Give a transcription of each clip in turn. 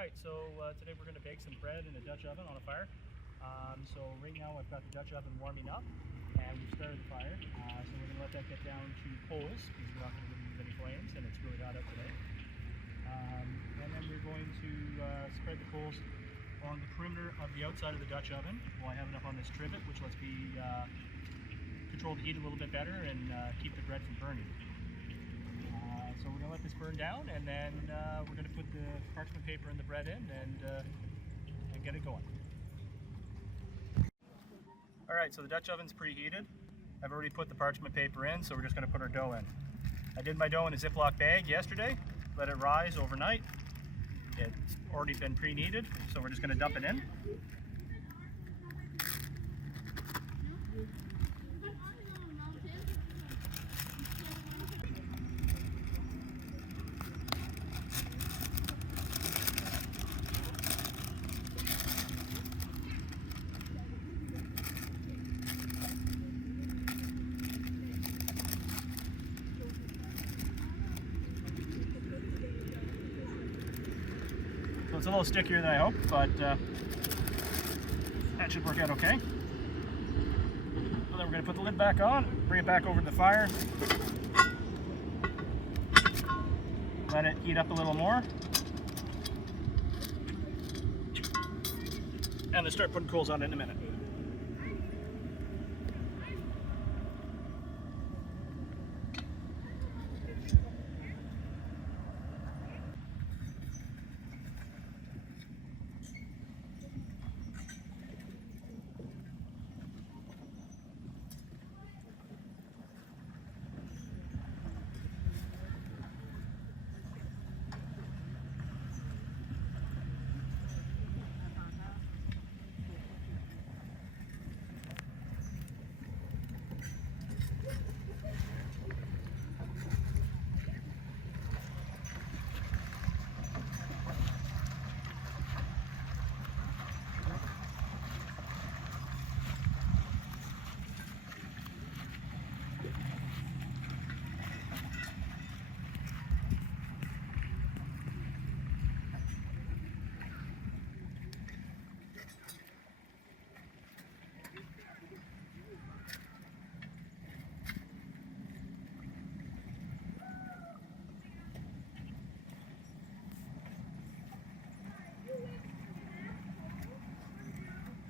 Alright, so today we're going to bake some bread in a Dutch oven on a fire. So right now I've got the Dutch oven warming up and we've started the fire. So we're going to let that get down to coals because we're not going to really use any flames and it's really hot out today. And then we're going to spread the coals along the perimeter of the outside of the Dutch oven while I have it up on this trivet, which lets me control the heat a little bit better and keep the bread from burning. So we're going to let this burn down, and then we're going to put the parchment paper and the bread in and get it going. Alright, so the Dutch oven's preheated. I've already put the parchment paper in, so we're just going to put our dough in. I did my dough in a ziploc bag yesterday, let it rise overnight. It's already been pre-kneaded, so we're just going to dump it in. So it's a little stickier than I hoped, but that should work out okay. So then we're going to put the lid back on, bring it back over to the fire, let it heat up a little more, and then start putting coals on it in a minute.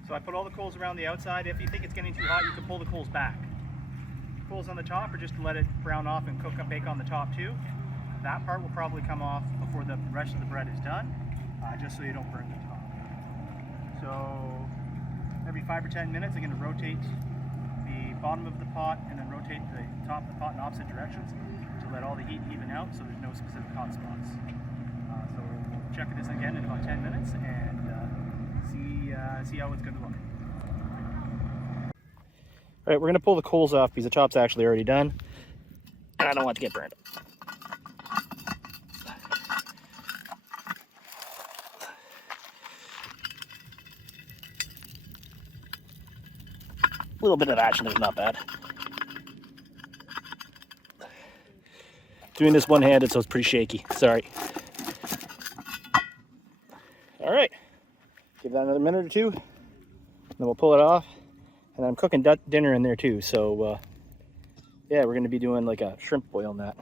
So I put all the coals around the outside. If you think it's getting too hot, you can pull the coals back. Coals on the top are just to let it brown off and cook up, bake on the top too. That part will probably come off before the rest of the bread is done, just so you don't burn the top. So every 5 or 10 minutes, I'm going to rotate the bottom of the pot and then rotate the top of the pot in opposite directions to let all the heat even out so there's no specific hot spots. So we'll check this again in about 10 minutes and see how it's going to look. Alright, we're going to pull the coals off because the top's actually already done and I don't want it to get burned. A little bit of action is not bad. Doing this one-handed, so it's pretty shaky. Sorry. Alright. Give that another minute or two. Then we'll pull it off. And I'm cooking dinner in there too. So, yeah, we're going to be doing like a shrimp boil on that.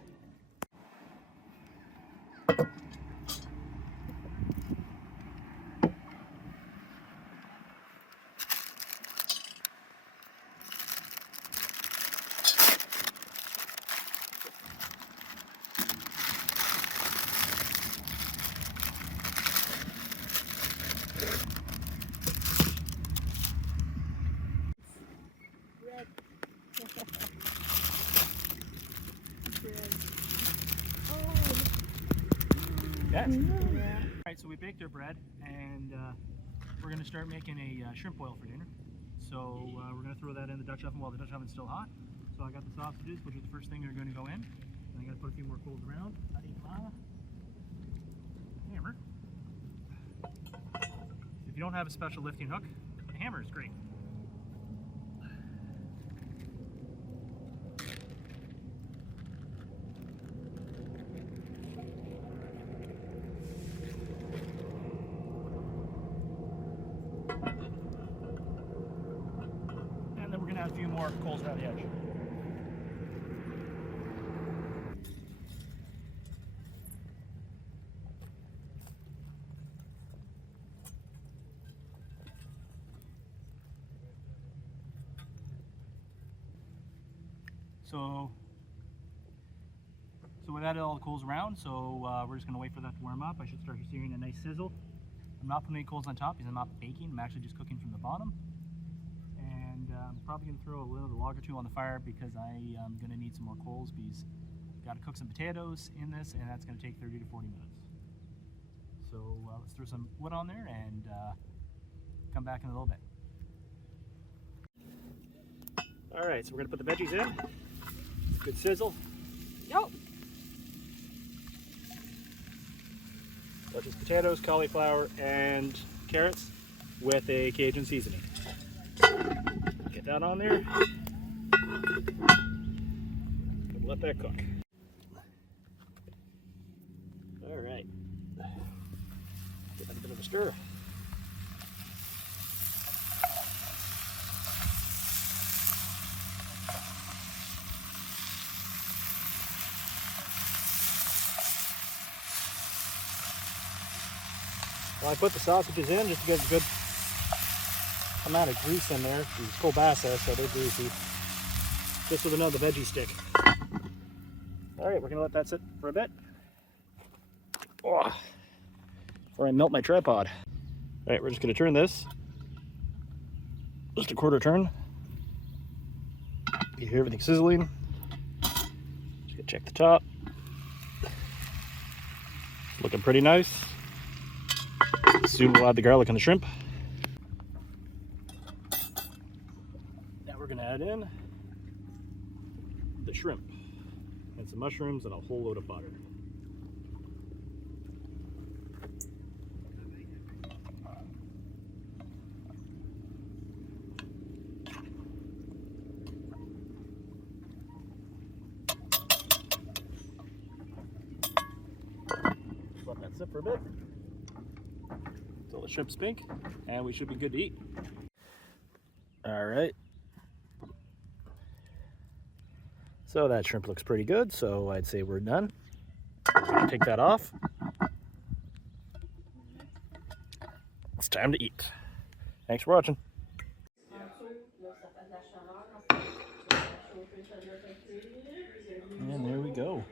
Yes. Alright, so we baked our bread and we're going to start making a shrimp boil for dinner. So we're going to throw that in the Dutch oven while the Dutch oven's still hot. So I got the sausages, which are the first thing that are going to go in. And I got to put a few more coals around. Hammer. If you don't have a special lifting hook, a hammer is great. more coals around the edge. So we've added all the coals around, so we're just going to wait for that to warm up. I should start hearing a nice sizzle. I'm not putting any coals on top because I'm not baking. I'm actually just cooking from the bottom. And I'm probably going to throw a little log or two on the fire because I am going to need some more coals because I've got to cook some potatoes in this, and that's going to take 30 to 40 minutes. So let's throw some wood on there and come back in a little bit. Alright, so we're going to put the veggies in. Good sizzle. Yo! So just potatoes, cauliflower, and carrots with a Cajun seasoning. Get that on there. And let that cook. Alright. Give that a bit of a stir. Well, I put the sausages in just to get a good amount of grease in there. These kielbasa, so they're greasy. Just with another veggie stick. Alright, we're going to let that sit for a bit. Oh, before I melt my tripod. Alright, we're just going to turn this. Just a quarter turn. You hear everything sizzling. Just going to check the top. Looking pretty nice. Soon we'll add the garlic and the shrimp. Now we're going to add in the shrimp and some mushrooms and a whole load of butter. Let that sit for a bit. Until the shrimp's pink, and we should be good to eat. Alright. So that shrimp looks pretty good, so I'd say we're done. We're going to take that off. It's time to eat. Thanks for watching. And there we go.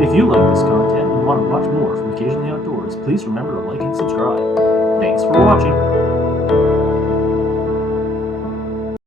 If you like this content and want to watch more from Occasionally Outdoors, please remember to like and subscribe.